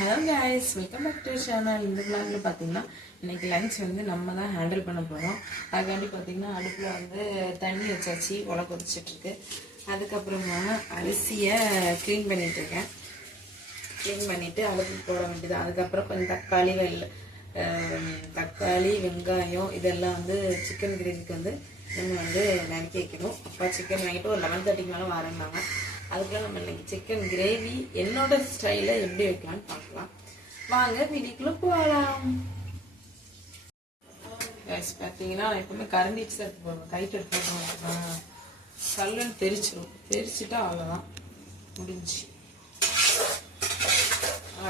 Hello guys, welcome back to channel. இந்த vlogல பார்த்தீங்கன்னா இன்னைக்கு லஞ்ச் வந்து நம்ம தான் ஹேண்டில் பண்ண போகிறோம். அதுக்காண்டி பார்த்தீங்கன்னா அடுப்பில் வந்து தண்ணி வச்சாச்சு, உலை கொதிச்சிட்டு இருக்கு. அதுக்கப்புறமா அரிசியை க்ளீன் பண்ணிட்டு இருக்கேன். க்ளீன் பண்ணிட்டு அடுப்பு போட வேண்டியது. அதுக்கப்புறம் கொஞ்சம் தக்காளி வெங்காயம் இதெல்லாம் வந்து சிக்கன் கிரேவிக்கு வந்து நம்ம வந்து நறுக்கி வைக்கணும். அப்போ சிக்கன் வாங்கிட்டு ஒரு 11:30 மேலே வரேன்னாங்க. அதுக்குள்ள நம்ம இன்னைக்கு சிக்கன் கிரேவி என்னோட ஸ்டைல எப்படி வைக்கலாம்னு பார்க்கலாம். வாங்க வீடியோக்குள்ள போகலாம். பார்த்தீங்கன்னா எப்பவுமே கரண்டி எடுத்து போடுவோம், கைட்டு எடுத்து போடுவோம். கல்லுன்னு தெரிச்சுட்டா அவ்வளோதான், முடிஞ்சு.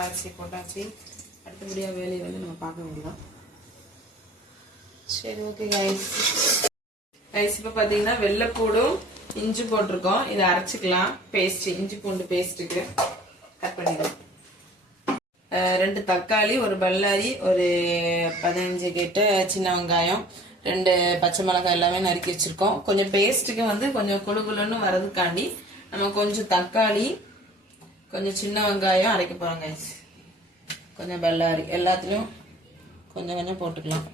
அரிசி போட்டாச்சு. அடுத்தபடியாக வேலையை வந்து நம்ம பார்க்க முடியலாம். சரி, ஓகே கைஸ். இப்போ பார்த்தீங்கன்னா வெள்ளைப்பூடும் இஞ்சி போட்டிருக்கோம். இதை அரைச்சிக்கலாம். பேஸ்ட், இஞ்சி பூண்டு பேஸ்ட்டுக்கு கட் பண்ணிடுவோம். 2 தக்காளி, ஒரு பல்லாரி, ஒரு 15 கெட்ட சின்ன வெங்காயம், 2 பச்சை மிளகாய் எல்லாமே நறுக்கி வச்சிருக்கோம். கொஞ்சம் பேஸ்ட்டுக்கு வந்து கொஞ்சம் குழுகுலுன்னு வரதுக்காண்டி நம்ம கொஞ்சம் தக்காளி, கொஞ்சம் சின்ன வெங்காயம் அரைக்க போறோம் கைஸ். கொஞ்சம் பல்லாரி எல்லாத்துலயும் கொஞ்சம் கொஞ்சம் போட்டுக்கலாம்.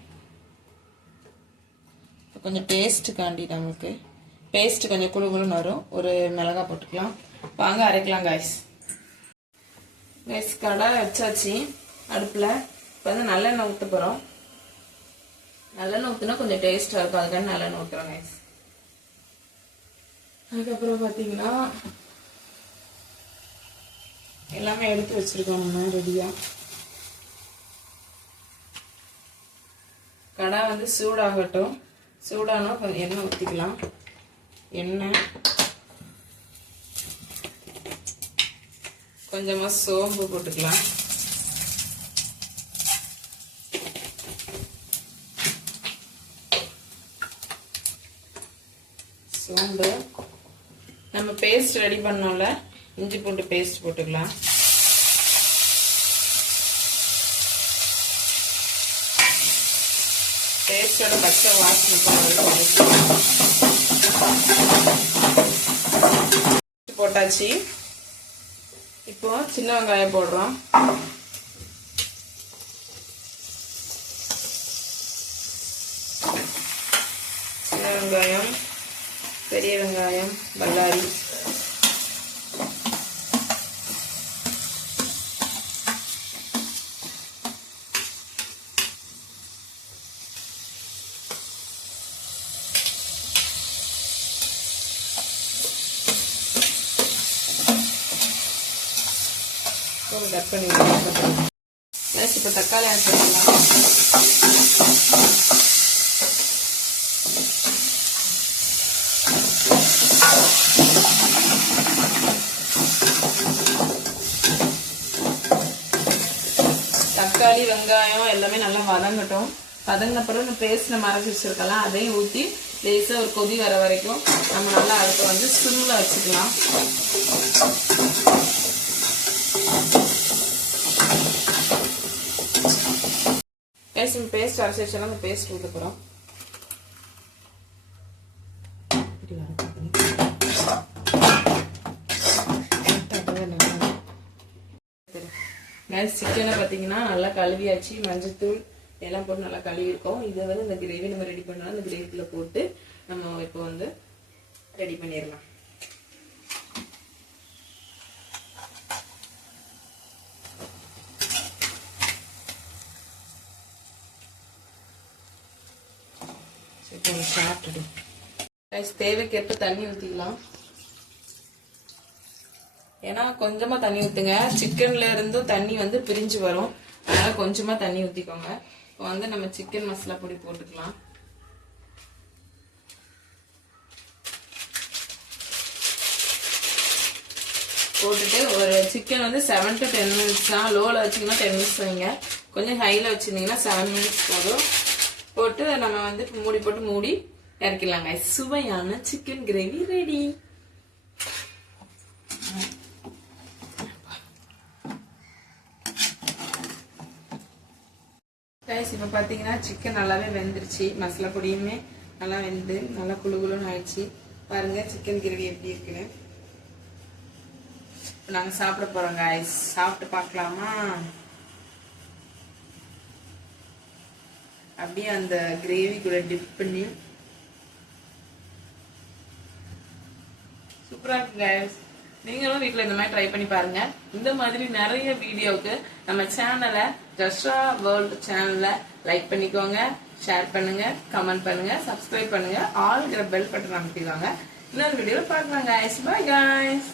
கொஞ்சம் டேஸ்ட்டுக்காண்டி நம்மளுக்கு பேஸ்ட் கொஞ்சம் குழுகுலுன்னு வரும். ஒரு மிளகாய் போட்டுக்கலாம். வாங்க அரைக்கலாம் கைஸ். கடை வச்சாச்சு அடுப்பில். இப்போ வந்து நல்லெண்ணெய் ஊற்ற போகிறோம். நல்லெண்ணெய் ஊற்றினா கொஞ்சம் டேஸ்ட்டாக இருக்கும், அதுக்காண்டி நல்லெண்ணெய் ஊற்றுறோம் கைஸ். அதுக்கப்புறம் பார்த்தீங்கன்னா எல்லாமே எடுத்து வச்சிருக்கோம் நம்ம ரெடியாக. கடை வந்து சூடாகட்டும். சூடானா கொஞ்சம் எண்ணெய் ஊற்றிக்கலாம். எண்ணெய், கொஞ்சமா சோம்பு போட்டுக்கலாம். சோம்பு, நம்ம பேஸ்ட் ரெடி பண்ணோம்ல, இஞ்சி பூண்டு பேஸ்ட் போட்டுக்கலாம். பேஸ்டோட பச்சை வாசனை போட்டாச்சு. இப்போ சின்ன வெங்காயம் போடுறோம். சின்ன வெங்காயம், பெரிய வெங்காயம், பல்லாரி, கட் பண்ணி இப்போ தக்காளி ஆட் பண்ணலாம். தக்காளி வெங்காயம் எல்லாமே நல்லா வதங்கட்டும். வதங்கின பிறகு பேஸ்ட் நம்ம அரைச்சி வச்சிருக்கலாம், அதையும் ஊற்றி லேசாக ஒரு கொதி வர வரைக்கும் நம்ம நல்லா அடுப்பை வந்து சிம்மில் வச்சுக்கலாம். பேஸ்ட் அரைச்சி வச்சாலும் அந்த பேஸ்ட் ஊற்ற போகிறோம். சிக்கனை பார்த்தீங்கன்னா நல்லா கழுவியாச்சு. மஞ்சத்தூள் எல்லாம் போட்டு நல்லா கழுவி இருக்கோம். இதை வந்து இந்த கிரேவி நம்ம ரெடி பண்ணலாம். இந்த கிரேவிக்குள்ள போட்டு நம்ம இப்போ வந்து ரெடி பண்ணிடலாம். தேவைக்கேற்ப தண்ணி ஊற்றிக்கலாம். ஏன்னா கொஞ்சமா தண்ணி ஊற்றுங்க, சிக்கன்ல இருந்தும் தண்ணி வந்து பிரிஞ்சு வரும். அதனால கொஞ்சமா தண்ணி ஊற்றிக்கோங்க. இப்போ வந்து நம்ம சிக்கன் மசாலா பொடி போட்டுக்கலாம். போட்டுட்டு ஒரு சிக்கன் வந்து 7 to 10 மினிட்ஸ் தான். லோவில் வச்சிங்கன்னா 10 மினிட்ஸ் வைங்க. கொஞ்சம் ஹையில் வச்சிருந்தீங்கன்னா 7 மினிட்ஸ் போதும். போட்டு நம்ம வந்து மூடி போட்டு மூடி இறக்கிடலாங்க. சுவையான சிக்கன் கிரேவி ரெடி. இப்போ பார்த்தீங்கன்னா சிக்கன் நல்லாவே வெந்துருச்சு. மசாலா பொடியுமே நல்லா வெந்து நல்லா குழுகுலுன்னு ஆயிடுச்சு. பாருங்க சிக்கன் கிரேவி எப்படி இருக்குன்னு. நாங்க சாப்பிட போறோம் guys. சாப்பிட்டு பார்க்கலாமா? அப்படியே அந்த கிரேவி கூட டிப் பண்ணி சூப்பரா இருக்கு guys. நீங்களும் வீட்ல இந்த மாதிரி ட்ரை பண்ணி பாருங்க. இந்த மாதிரி நிறைய வீடியோவுக்கு நம்ம சேனலை ஜஸ்ரா வேர்ல்ட் சேனலை லைக் பண்ணிக்கோங்க, ஷேர் பண்ணுங்க, கமெண்ட் பண்ணுங்க, சப்ஸ்கிரைப் பண்ணுங்க, ஆல்ங்கிற பெல் பட்டன் அமைத்திக்கோங்க. இன்னொரு வீடியோல பார்க்கலாம் guys. Bye guys.